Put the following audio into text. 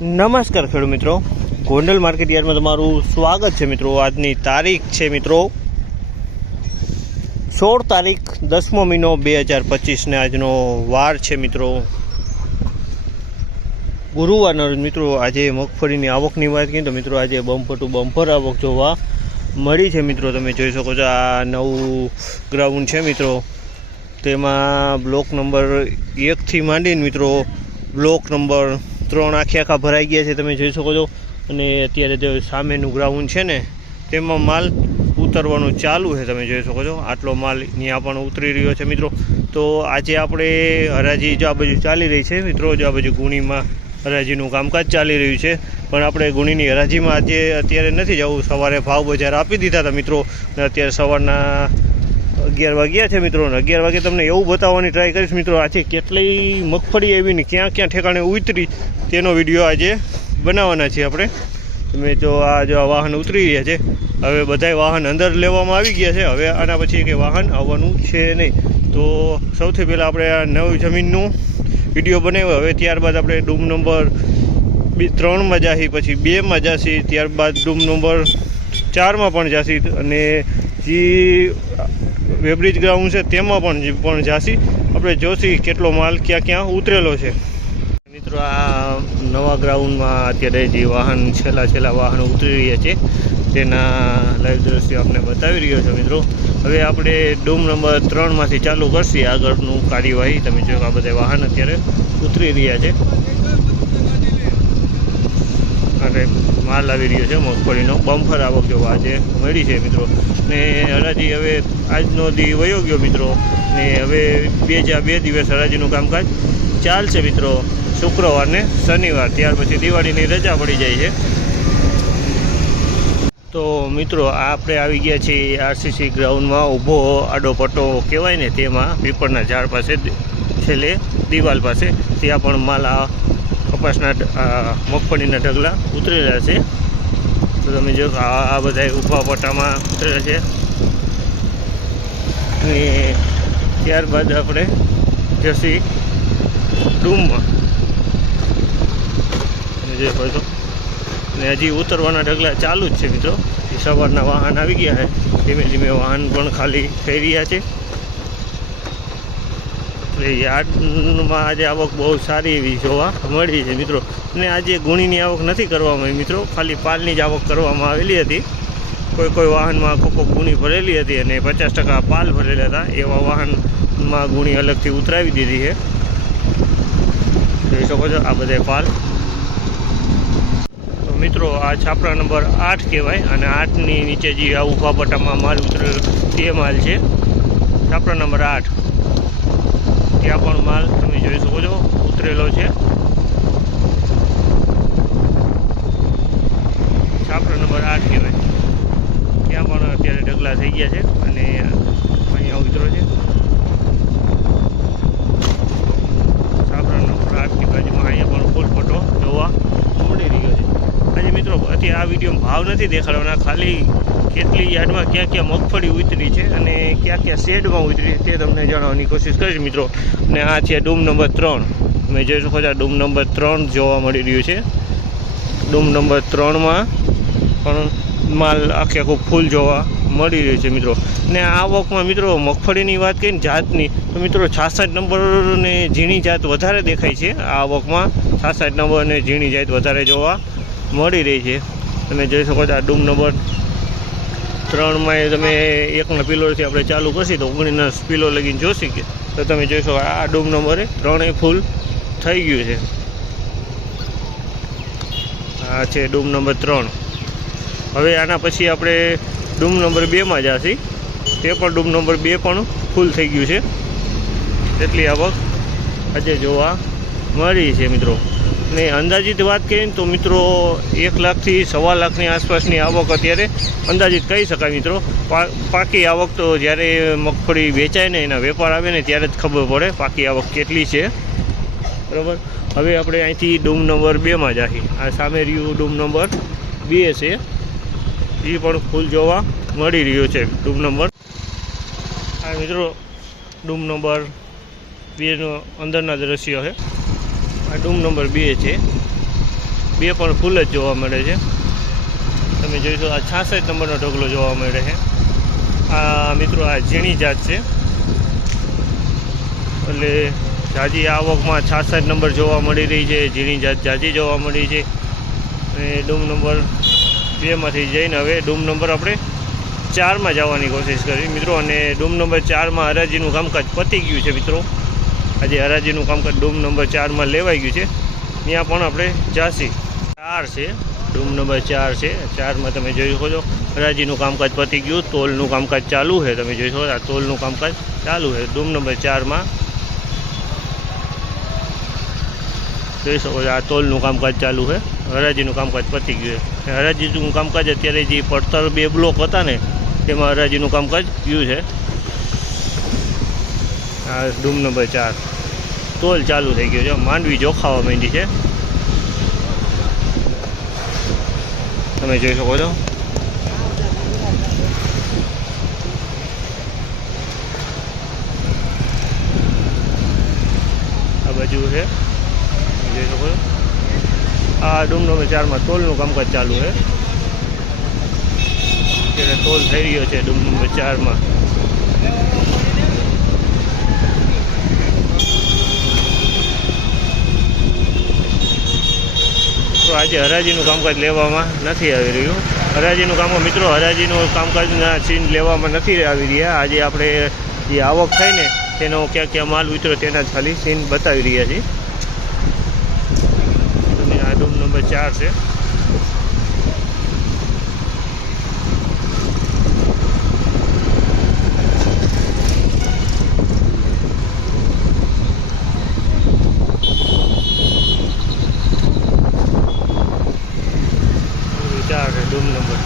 નમસ્કાર ખેડૂત મિત્રો, ગોંડલ માર્કેટ યાર્ડમાં તમારું સ્વાગત છે મિત્રો। આજની તારીખ છે મિત્રો 16 તારીખ 10મો મહિનો 2025 ને આજનો વાર છે મિત્રો ગુરુવારનો મિત્રો। આજે મગફળીની આવકની વાત કરીએ તો મિત્રો આજે બમ્પર ટુ બમ્પર આવક જોવા મળી છે મિત્રો। તમે જોઈ શકો છો આ નવું ગ્રાઉન્ડ છે મિત્રો, તેમાં બ્લોક નંબર 1 થી માંડીને મિત્રો બ્લોક નંબર 3 આખા ભરાઈ ગયા છે, તમે જોઈ શકો છો। અને અત્યારે જે સામેનું ગ્રાઉન્ડ છે ને તેમાં માલ ઉતરવાનું ચાલુ છે, તમે જોઈ શકો છો। આટલો માલ અહીંયા પણ ઉતરી રહ્યો છે મિત્રો। તો આજે આપણે હરાજી જો આ બાજુ ચાલી રહી છે મિત્રો, જો આ બાજુ ગુણીમાં હરાજીનું કામકાજ ચાલી રહ્યું છે, પણ આપણે ગુણીની હરાજીમાં આજે અત્યારે નથી જવું। સવારે ભાવ બજાર આપી દીધા હતા મિત્રો, અને અત્યારે સવારના 11 વાગ્યા છે મિત્રો। 11 વાગે તમને એવું બતાવવાની ટ્રાય કરીશ મિત્રો આજે કેટલી મગફળી આવી ને ક્યાં ક્યાં ઠેકાણે ઉતરી તેનો વિડીયો આજે બનાવવાના છીએ આપણે। તમે જો આ વાહન ઉતરી રહ્યા છે, હવે બધાય વાહન અંદર લેવામાં આવી ગયા છે, હવે આના પછી કે વાહન આવવાનું છે નહીં। તો સૌથી પહેલાં આપણે આ નવી જમીનનું વિડીયો બનાવ્યો, હવે ત્યારબાદ આપણે ડૂમ નંબર 3માં જાસી, પછી 2માં જાસી, ત્યારબાદ ડૂમ નંબર 4માં પણ જાસી, અને જે વેબ્રિજ ગ્રાઉન્ડ છે તેમાં પણ જાસી। આપણે જોશી કેટલો માલ ક્યાં ક્યાં ઉતરેલો છે મિત્રો। આ નવા ગ્રાઉન્ડમાં અત્યારે જે વાહન છેલ્લા વાહનો ઉતરી રહ્યા છે તેના લાઈવ દ્રશ્યો આપણે બતાવી રહ્યો છે મિત્રો। હવે આપણે ડૂમ નંબર 3માંથી ચાલુ કરશી આગળનું કાર્યવાહી। તમે જો આ બધા વાહન અત્યારે ઉતરી રહ્યા છે અને માલ આવી રહ્યો છે મગફળીનો બમ્પર આવક જોવા આજે મળી છે મિત્રો। ને હરાજી હવે આજનો દી વયો ગયો મિત્રો, ને હવે બે દિવસ હરાજીનું કામકાજ ચાલશે મિત્રો, શુક્રવાર ને શનિવાર, ત્યાર પછી દિવાળીની રજા પડી જાય છે। તો મિત્રો આપણે આવી ગયા છીએ આરસીસી ગ્રાઉન્ડમાં, ઊભો આડો પટ્ટો કહેવાય ને તેમાં, પીપળના ઝાડ પાસે છેલ્લે દિવાલ પાસે, ત્યાં પણ માલ આ કપાસના મગફળીના ઢગલા ઉતરેલા છે। તો તમે જો આ બધા ઊભા પટ્ટામાં ઉતરેલા છે, અને ત્યારબાદ આપણે જશી ડૂમમાં, જોઈ શકો છો। અને હજી ઉતરવાના ઢગલા ચાલુ જ છે મિત્રો, સવારના વાહન આવી ગયા છે, ધીમે ધીમે વાહન પણ ખાલી થઈ રહ્યા છે। એટલે યાર્ડમાં આજે આવક બહુ સારી એવી જોવા મળી છે મિત્રો। અને આજે ગુણીની આવક નથી કરવામાં આવી મિત્રો, ખાલી પાલની જ આવક કરવામાં આવેલી હતી। કોઈ વાહનમાં કોક ગુણી ભરેલી હતી અને 50% પાલ ભરેલા હતા, એવા વાહનમાં ગુણી અલગથી ઉતરાવી દીધી છે, જોઈ શકો છો આ બધા પાલ। તો મિત્રો આ છાપરા નંબર 8 કહેવાય, અને 8ની નીચે જે આ ઊભા પટ્ટામાં માલ ઉતરેલો તે માલ છે છાપરા નંબર 8, ત્યાં પણ માલ તમે જોઈ શકો છો ઉતરેલો છે। છાપરા નંબર 8 કહેવાય, ત્યાં પણ અત્યારે ઢગલા થઈ ગયા છે, અને અહીંયા ઉતરો છે છાપરા નંબર 8ની બાજુમાં, અહીંયા પણ ફૂલ પટ્ટો જોવા મળી રહ્યો છે। આજે મિત્રો અત્યારે આ વિડીયોમાં ભાવ નથી દેખાડવાના, ખાલી કેટલી યાર્ડમાં ક્યાં ક્યાં મગફળી ઉતરી છે અને ક્યાં ક્યાં શેડમાં ઉતરી છે તે તમને જણાવવાની કોશિશ કરીશ મિત્રો। અને આ છે ડૂમ નંબર 3, તમે જોઈ શકો છો આ ડૂમ નંબર 3 જોવા મળી રહ્યું છે। ડૂમ નંબર 3માં પણ માલ આખું ફૂલ જોવા મળી રહ્યું છે મિત્રો। ને આ આવકમાં મિત્રો મગફળીની વાત કરીને જાતની તો મિત્રો 66 નંબરને ઝીણી જાત વધારે દેખાય છે આ આવકમાં, 66 નંબર અને ઝીણી જાત વધારે જોવા મળી રહી છે। તમે જોઈ શકો છો આ ડૂમ નંબર 3માં તમે 1ના પિલોરથી આપણે ચાલુ કરશી તો 19ના પિલો લગીને જોશી કે તો તમે જોઈ શકો આ ડૂમ નંબરે 3 ફૂલ થઈ ગયું છે। આ છે ડૂમ નંબર 3। હવે આના પછી આપણે ડૂમ નંબર 2માં જાશી, તે પણ ડૂમ નંબર 2 પણ ફૂલ થઈ ગયું છે, એટલી આવક આજે જોવા મળી છે મિત્રો। ને અંદાજિત વાત કરીએ તો મિત્રો 1 લાખથી 1.25 લાખની આસપાસની આવક અત્યારે અંદાજિત કહી શકાય મિત્રો। પાકી આવક તો જ્યારે મગફળી વેચાય ને એના વેપાર આવે ને ત્યારે જ ખબર પડે પાકી આવક કેટલી છે, બરાબર। હવે આપણે અહીંથી ડૂમ નંબર 2માં જાશી, આ સામે રહ્યું ડૂમ નંબર 2 છે, એ પણ ફૂલ જોવા મળી રહ્યો છે ડૂમ નંબર। આ મિત્રો ડૂમ નંબર 2નો અંદરના દ્રશ્યો છે। આ ડૂમ નંબર 2 છે, બે પણ ફૂલ જ જોવા મળે છે. તમે જોઈશો આ 66 નંબરનો ઢગલો જોવા મળે છે. આ મિત્રો આ ઝીણી જાત છે, એટલે જાજી આવકમાં 66 નંબર જોવા મળી રહી છે. ઝીણી જાત જાજી જોવા મળી છે. અને ડૂમ નંબર 2માંથી જઈને હવે ડૂમ નંબર આપણે 4માં જવાની કોશિશ કરી મિત્રો. અને ડૂમ નંબર 4માં હરાજીનું કામકાજ પતી ગયું છે મિત્રો. આજે હરાજીનું કામકાજ ડૂમ નંબર 4માં લેવાઈ ગયું છે. ત્યાં પણ આપણે જાસી 4 છે, ડૂમ નંબર 4 છે. 4માં તમે જોઈ શકો છો હરાજીનું કામકાજ પતી ગયું. તોલનું કામકાજ ચાલુ છે. તમે જોઈ શકો આ તોલનું કામકાજ ચાલુ છે ડૂમ નંબર 4માં. જોઈ શકો છો આ તોલનું કામકાજ ચાલુ છે. હરાજીનું કામકાજ પતી ગયું છે. હરાજીનું કામકાજ અત્યારે જે પડતર 2 બ્લોક હતા ને તેમાં હરાજીનું કામકાજ ગયું છે. આ ડૂમ નંબર 4 તોલ ચાલુ થઈ ગયો છે. માંડવી જોખાવા માંડી છે. તમે જોઈ શકો છો આ બાજુ છે. તમે જોઈ શકો છો આ ડૂમ નંબર 4માં તોલનું કામકાજ ચાલુ છે. ત્યારે તોલ થઈ રહ્યો છે ડૂમ નંબર 4માં. તો આજે હરાજીનું કામકાજ લેવામાં નથી આવી રહ્યું. હરાજીનું કામકાજ મિત્રો હરાજીનું કામકાજના સીન લેવામાં નથી આવી રહ્યા. આજે આપણે જે આવક થાય ને તેનો ક્યાં ક્યાં માલ ઉતરો તેના જ ખાલી સીન બતાવી રહ્યા છીએ. આ ડૂમ નંબર 4 છે. Doom number